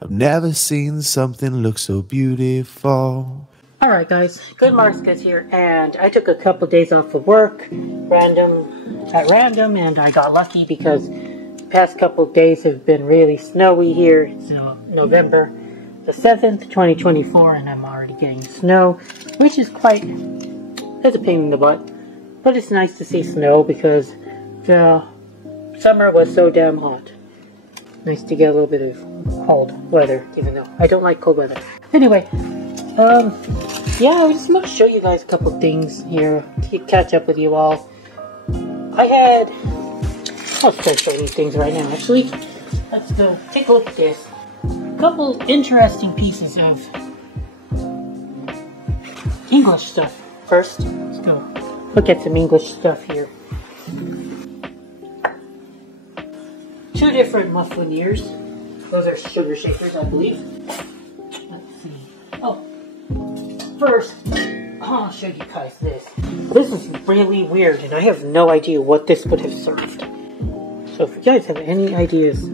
I've never seen something look so beautiful. Alright guys, Good Marks here, and I took a couple days off of work, at random, and I got lucky because the past couple days have been really snowy here. It's November the 7th, 2024, and I'm already getting snow, which is it's a pain in the butt, but it's nice to see snow because the summer was so damn hot. Nice to get a little bit of cold weather, even though I don't like cold weather. Anyway, yeah, I just want to show you guys a couple things here, catch up with you all. I'll start showing you things right now, actually. Let's go take a look at this. A couple interesting pieces of English stuff. First, let's go look at some English stuff here. Two different mufflineers. Those are sugar shakers, I believe. Let's see. Oh, first, I'll show you guys this. This is really weird, and I have no idea what this would have served. So if you guys have any ideas,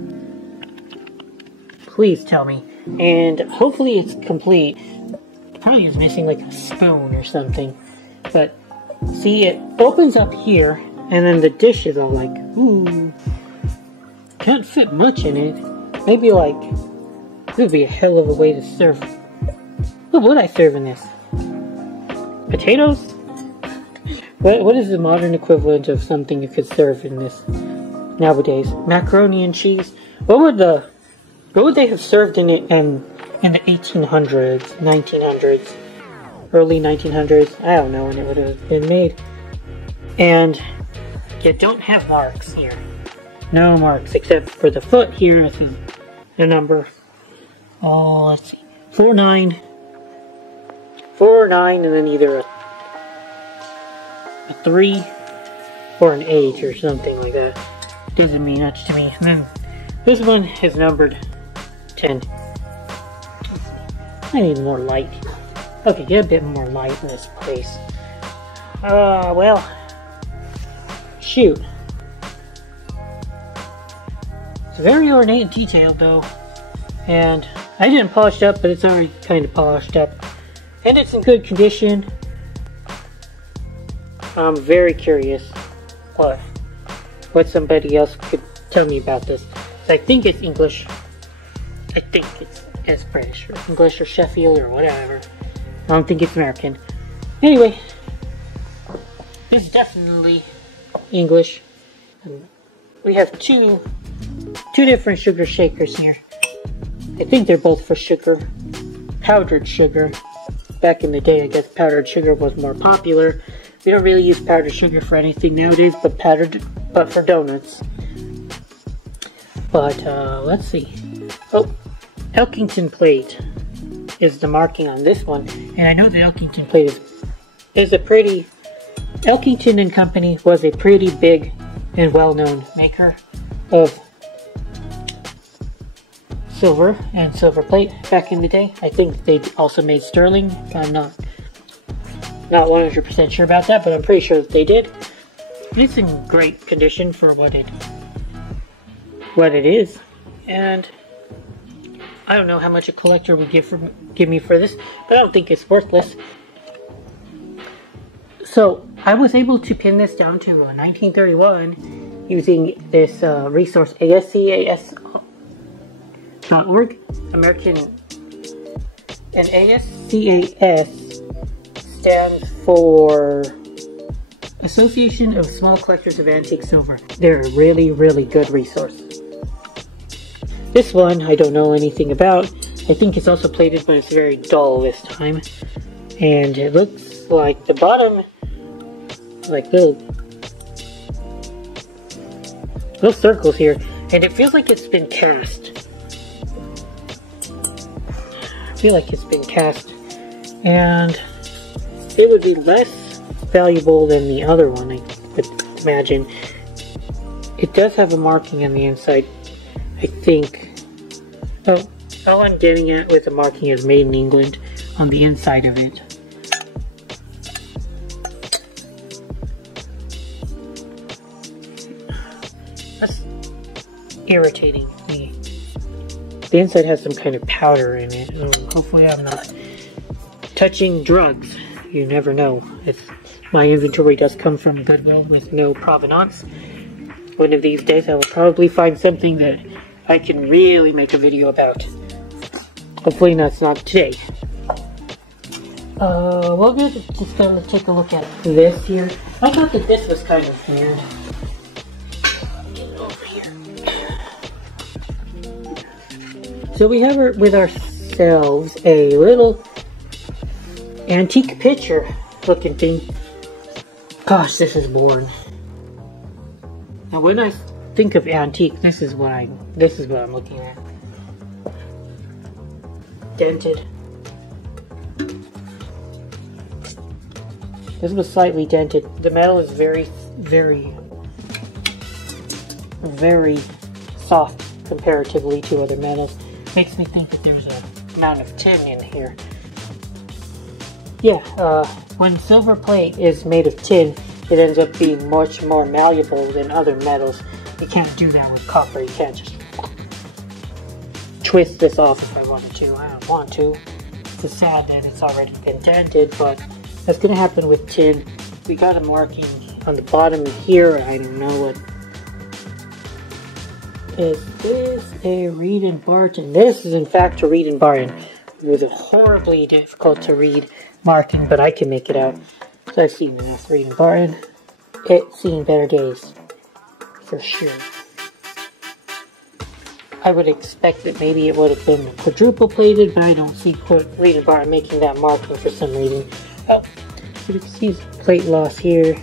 please tell me. And hopefully it's complete. Probably is missing like a spoon or something. But see, it opens up here, and then the dish is all like, ooh. Can't fit much in it. Maybe like, this would be a hell of a way to serve. What would I serve in this? Potatoes? What is the modern equivalent of something you could serve in this nowadays? Macaroni and cheese? What would they have served in it in the 1800s, 1900s, early 1900s? I don't know when it would have been made. And you don't have marks here. No marks, except for the foot here. This is the number. Oh, let's see. 49. 49, and then either a 3 or an 8 or something like that. Doesn't mean much to me. And then this one is numbered 10. I need more light. Okay, get a bit more light in this place. Well, shoot. It's very ornate and detailed though, and I didn't polish it up, but it's already kind of polished up, and it's in good condition. I'm very curious what somebody else could tell me about this. I think it's English. I think it's British or English or Sheffield or whatever. I don't think it's American. Anyway, this is definitely English. We have two different sugar shakers here. I think they're both for sugar. Powdered sugar. Back in the day, I guess powdered sugar was more popular. We don't really use powdered sugar for anything nowadays, but for donuts. But let's see. Oh, Elkington plate is the marking on this one, and I know the Elkington plate is a pretty. Elkington and Company was a pretty big and well-known maker of silver and silver plate back in the day. I think they also made sterling. I'm not 100% sure about that, but I'm pretty sure that they did. But it's in great condition for what it is, and I don't know how much a collector would give me for this, but I don't think it's worthless. So I was able to pin this down to 1931 using this resource ASCAS.org, American, and ASCAS stands for Association of Small Collectors of Antique Silver. They're a really, really good resource. This one I don't know anything about. I think it's also plated, but it's very dull this time. And it looks like the bottom, like little circles here, and it feels like it's been cast. I feel like it's been cast, and it would be less valuable than the other one, I would imagine. It does have a marking on the inside, I think. Oh, all I'm getting at with the marking is Made in England on the inside of it. That's irritating me. The inside has some kind of powder in it. Hopefully I'm not touching drugs. You never know. If my inventory does come from Goodwill with no provenance, one of these days I will probably find something that I can really make a video about. Hopefully that's not today. We're just gonna take a look at this here. I thought that this was kind of weird. Get it over here. So we have with ourselves a little antique picture looking thing. Gosh, this is boring. Now when I think of antique, this is what I'm looking at. Dented. This was slightly dented. The metal is very, very, very soft comparatively to other metals. Makes me think that there's an amount of tin in here. Yeah, when silver plate is made of tin, it ends up being much more malleable than other metals. You can't do that with copper. You can't just twist this off if I wanted to. I don't want to. It's sad that it's already been dented, but that's going to happen with tin. We got a marking on the bottom here. I don't know what. Is this a Reed & Barton? This is in fact a Reed & Barton. It was a horribly difficult to read marking, but I can make it out. So I've seen enough Reed & Barton. It's seen better days. For sure. I would expect that maybe it would have been quadruple plated, but I don't see Reed & Barton making that marking for some reason. Oh, so you can see plate loss here.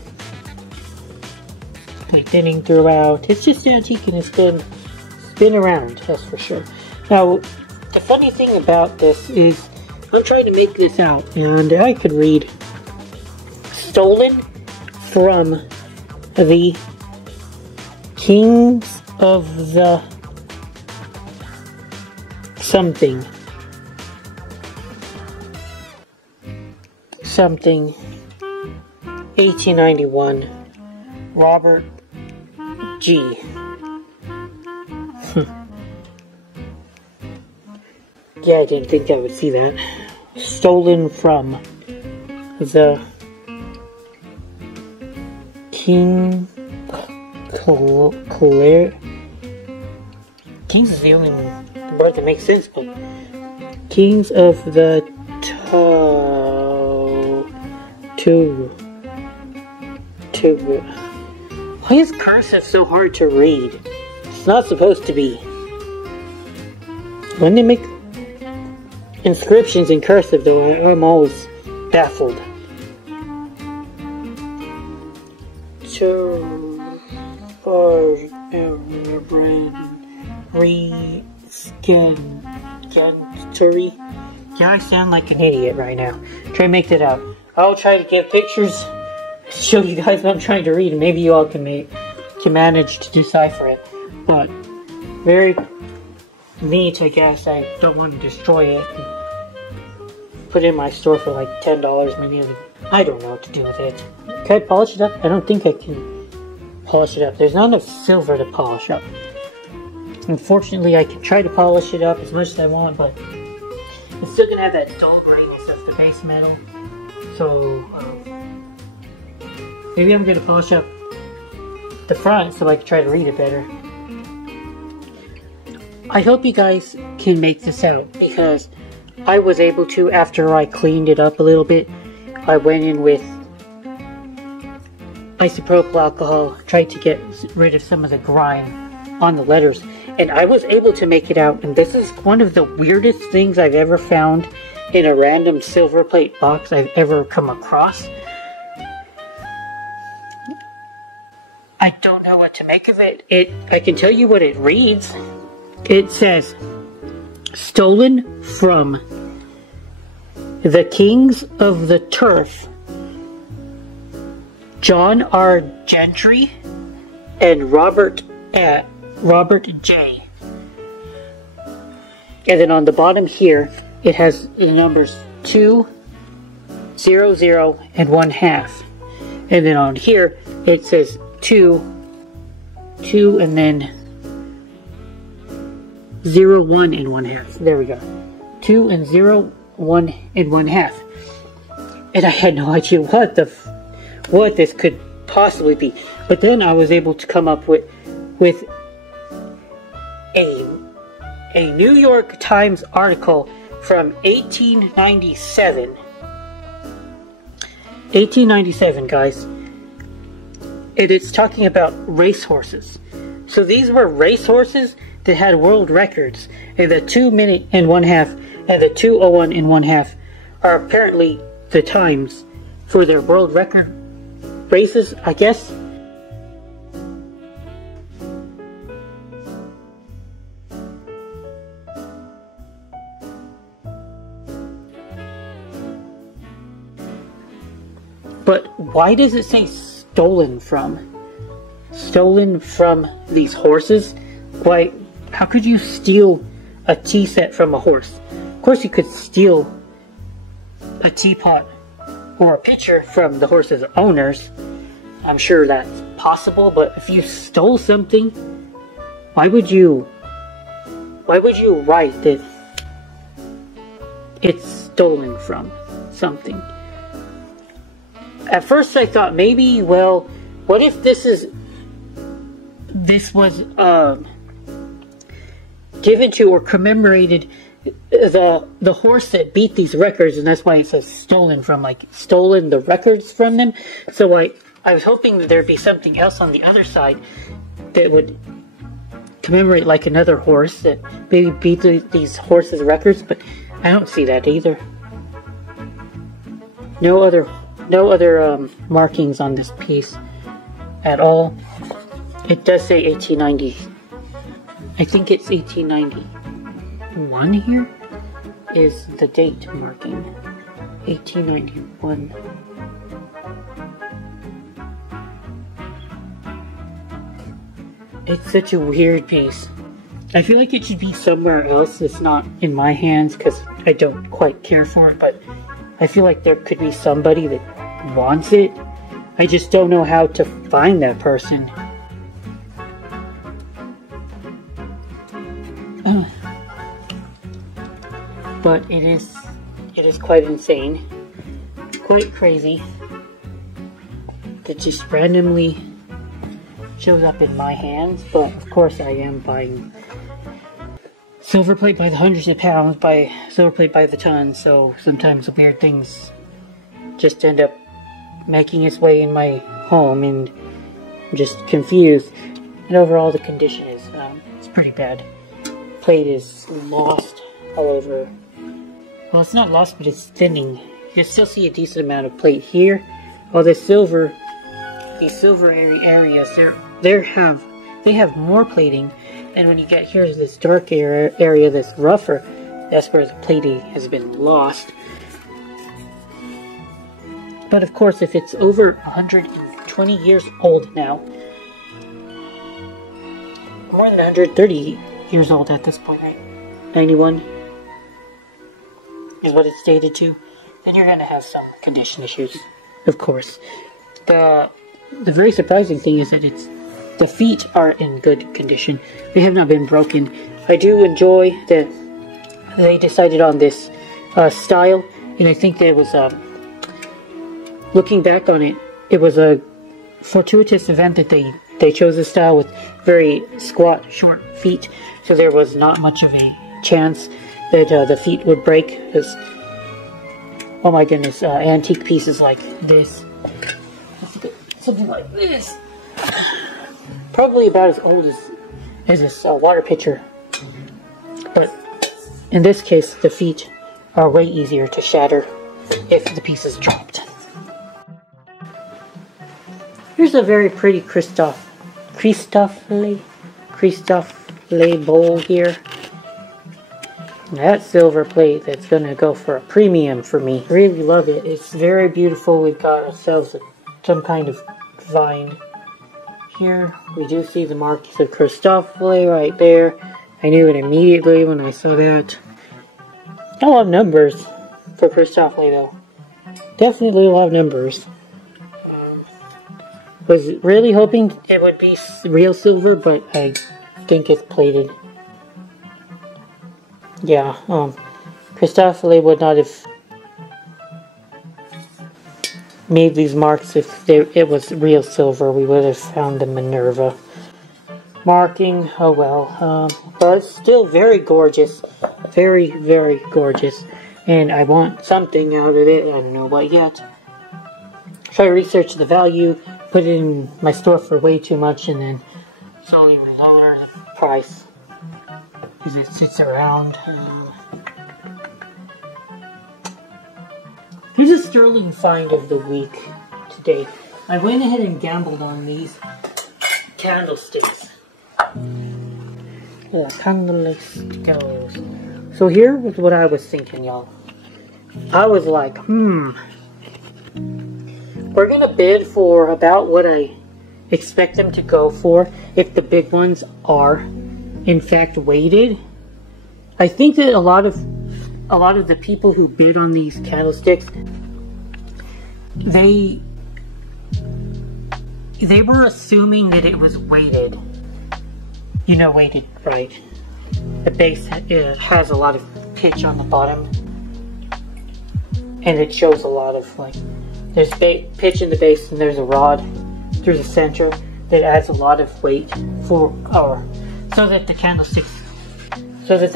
Plate thinning throughout. It's just antique and it's been around, that's for sure. Now, the funny thing about this is I'm trying to make this out, and I could read stolen from the Kings of the something 1891 Robert G. Yeah, I didn't think I would see that. Stolen from the King Claire. Kings is the only word that makes sense, but Kings of the Why is cursive so hard to read? It's not supposed to be. When they make inscriptions in cursive, though, I'm always baffled. Yeah, I sound like an idiot right now. Try to make that out. I'll try to give pictures, show you guys what I'm trying to read, and maybe you all can manage to decipher it. But very neat, I guess. I don't want to destroy it. Put it in my store for like $10. Maybe I don't know what to do with it. Can I polish it up? I don't think I can polish it up. There's not enough silver to polish up. Unfortunately, I can try to polish it up as much as I want, but it's still gonna have that dull grayness of the base metal. So maybe I'm gonna polish up the front so I can try to read it better. I hope you guys can make this out, because I was able to after I cleaned it up a little bit. I went in with isopropyl alcohol, tried to get rid of some of the grime on the letters, and I was able to make it out. And this is one of the weirdest things I've ever found in a random silver plate box I've ever come across. I don't know what to make of it. I can tell you what it reads. It says, stolen from the Kings of the Turf, John R. Gentry and Robert J. And then on the bottom here, it has the numbers 2, 0, 0, and 1/2. And then on here, it says 2, 2, and then 0, 1 and 1/2. There we go. 2 and 0, 1 and 1/2. And I had no idea what this could possibly be. But then I was able to come up with a New York Times article from 1897. 1897, guys. And it's talking about racehorses. So these were racehorses that had world records. And the 2 minute and 1/2 and the 2:01 and 1/2 are apparently the times for their world record races, I guess. But why does it say stolen from? Stolen from these horses? Why, how could you steal a tea set from a horse? Of course you could steal a teapot or a pitcher from the horse's owners. I'm sure that's possible, but if you stole something, why would you write that it's stolen from something? At first I thought maybe, well, what if this was given to or commemorated the horse that beat these records, and that's why it says stolen from, like stolen the records from them. So I was hoping that there'd be something else on the other side that would commemorate like another horse that maybe beat these horses' records, but I don't see that either. No other markings on this piece at all. It does say 1890. I think it's 1891 here is the date marking. 1891. It's such a weird piece. I feel like it should be somewhere else that's not in my hands because I don't quite care for it, but I feel like there could be somebody that wants it. I just don't know how to find that person. But it is quite insane, quite crazy, that just randomly shows up in my hands. But of course I am buying silver plate by the hundreds of pounds, by silver plate by the ton, so sometimes the weird things just end up making its way in my home, and I'm just confused. And overall the condition is it's pretty bad. Plate is lost all over. Well, it's not lost, but it's thinning. You can still see a decent amount of plate here. Well, these silver areas, they have more plating, and when you get here to this dark area that's rougher, that's where the plating has been lost. But of course, if it's over 120 years old now, more than 130 years old at this point, right? 91 is what it's dated to, then you're going to have some condition issues, of course. The very surprising thing is that the feet are in good condition. They have not been broken. I do enjoy that they decided on this style, and I think there was looking back on it, it was a fortuitous event that they chose a style with very squat, short feet, so there was not much of a chance that the feet would break. Because, oh my goodness, antique pieces like this, something like this, probably about as old as this water pitcher, but in this case the feet are way easier to shatter if the piece is dropped. Here's a very pretty Christofle bowl here. That silver plate, that's gonna go for a premium for me. Really love it. It's very beautiful. We've got ourselves some kind of vine here. We do see the marks of Christofle right there. I knew it immediately when I saw that. I love numbers for Christofle though. Definitely love numbers. Was really hoping it would be real silver, but I think it's plated. Yeah, Christophily would not have made these marks if it was real silver. We would have found the Minerva marking. Oh well, but it's still very gorgeous, very, very gorgeous, and I want something out of it. I don't know what yet. So I researched the value, put it in my store for way too much, and then slowly lower the price because it sits around. Here's a sterling find of the week today. I went ahead and gambled on these candlesticks. Yeah, candlesticks. So here was what I was thinking, y'all. I was like, we're gonna bid for about what I expect them to go for if the big ones are in fact weighted. I think that a lot of the people who bid on these candlesticks, they were assuming that it was weighted. You know, weighted, right? The base has a lot of pitch on the bottom, and it shows a lot of, like, there's pitch in the base, and there's a rod through the center that adds a lot of weight so that the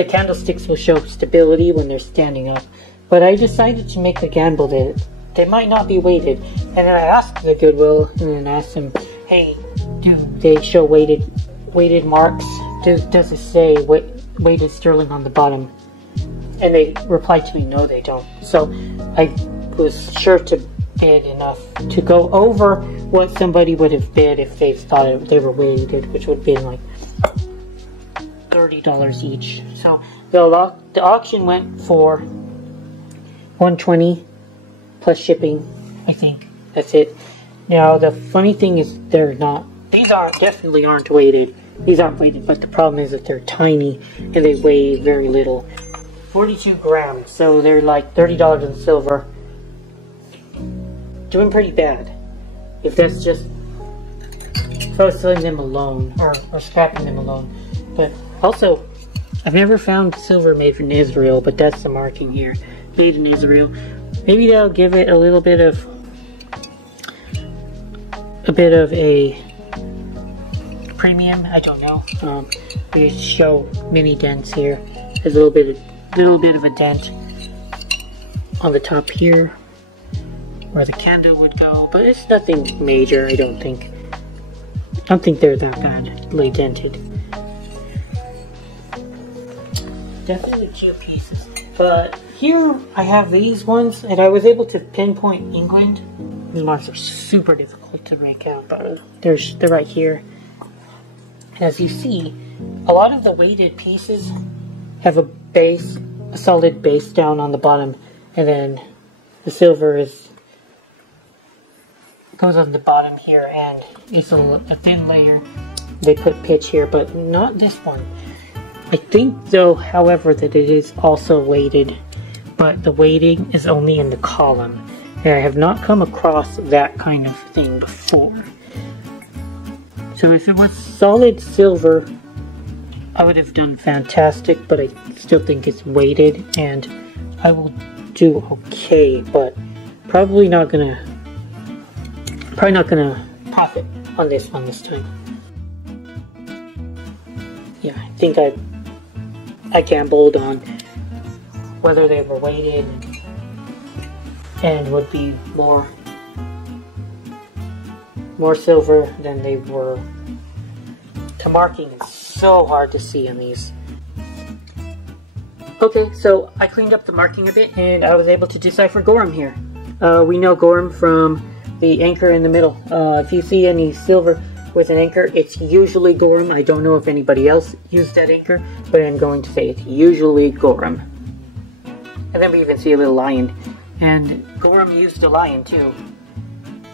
candlesticks will show stability when they're standing up. But I decided to make a gamble that they might not be weighted, and then I asked the Goodwill and then asked them, hey, do they show weighted marks? Does it say weighted sterling on the bottom? And they replied to me, no, they don't. So I was sure to bid enough to go over what somebody would have bid if they thought they were weighted, which would be like $30 each. So the auction went for $120 plus shipping. I think that's it. Now the funny thing is these definitely aren't weighted. These aren't weighted, but the problem is that they're tiny and they weigh very little. 42 grams, so they're like $30 in silver. Doing pretty bad. If I was selling them alone, or scrapping them alone. But also, I've never found silver made in Israel, but that's the marking here. Made in Israel. Maybe that'll give it a little bit of a premium. I don't know. We show mini dents here. There's a little bit of a dent on the top here, where the candle would go, but it's nothing major. I don't think they're that badly dented. Definitely cute pieces. But here I have these ones, and I was able to pinpoint England. These marks are super difficult to make out, but they're right here. And as you see, a lot of the weighted pieces have a solid base down on the bottom, and then the silver goes on the bottom here, and it's a thin layer. They put pitch here, but not this one. I think, though, however, that it is also weighted, but the weighting is only in the column. And I have not come across that kind of thing before. So if it was solid silver, I would have done fantastic, but I still think it's weighted, and I will do okay, but probably not gonna profit on this one this time. Yeah, I think I gambled on whether they were weighted and would be more silver than they were. The marking is so hard to see on these. Okay, so I cleaned up the marking a bit, and I was able to decipher Gorham here. We know Gorham from the anchor in the middle. If you see any silver with an anchor, it's usually Gorham. I don't know if anybody else used that anchor, but I'm going to say it's usually Gorham. And then we even see a little lion. And Gorham used a lion too.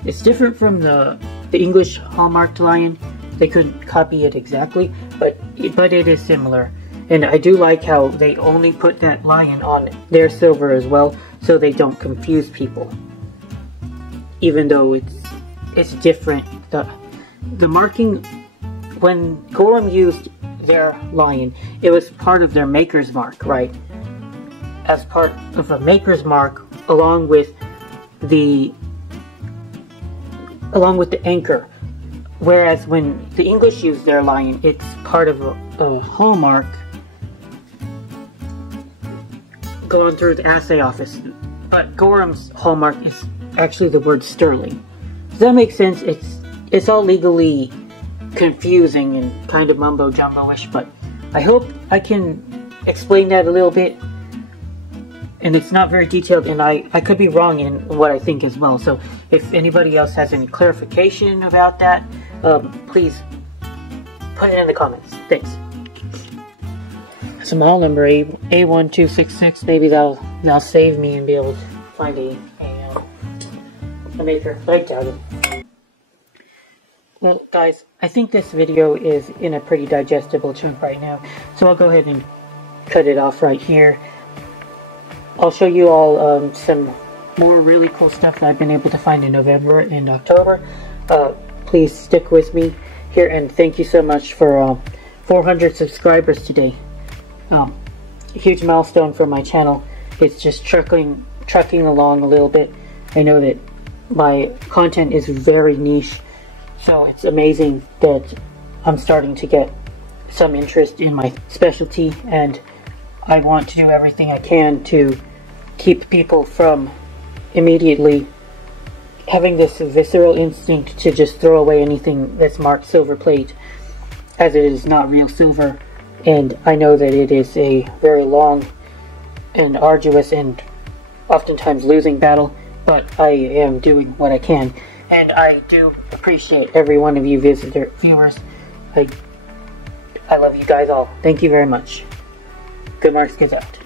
It's different from the English hallmarked lion. They couldn't copy it exactly, but it is similar. And I do like how they only put that lion on their silver as well, so they don't confuse people. Even though it's different. The marking, when Gorham used their lion. It was part of their maker's mark, right? As part of a maker's mark, along with the anchor. Whereas when the English use their lion, it's part of a hallmark going through the assay office. But Gorham's hallmark is actually the word sterling. Does that make sense? It's all legally confusing and kind of mumbo-jumbo-ish, but I hope I can explain that a little bit. And it's not very detailed, and I could be wrong in what I think as well. So if anybody else has any clarification about that, please put it in the comments. Thanks. Some model number A1266. Maybe that'll save me and be able to find a maker, but I doubt it. Well, guys, I think this video is in a pretty digestible chunk right now, so I'll go ahead and cut it off right here. I'll show you all some more really cool stuff that I've been able to find in November and October. Please stick with me here, and thank you so much for 400 subscribers today. A huge milestone for my channel. It's just trucking along a little bit. I know that my content is very niche, so it's amazing that I'm starting to get some interest in my specialty, and I want to do everything I can to keep people from immediately having this visceral instinct to just throw away anything that's marked silver plate, as it is not real silver. And I know that it is a very long and arduous and oftentimes losing battle, but I am doing what I can, and I do appreciate every one of you viewers. I love you guys all. Thank you very much. Good Marks goes out.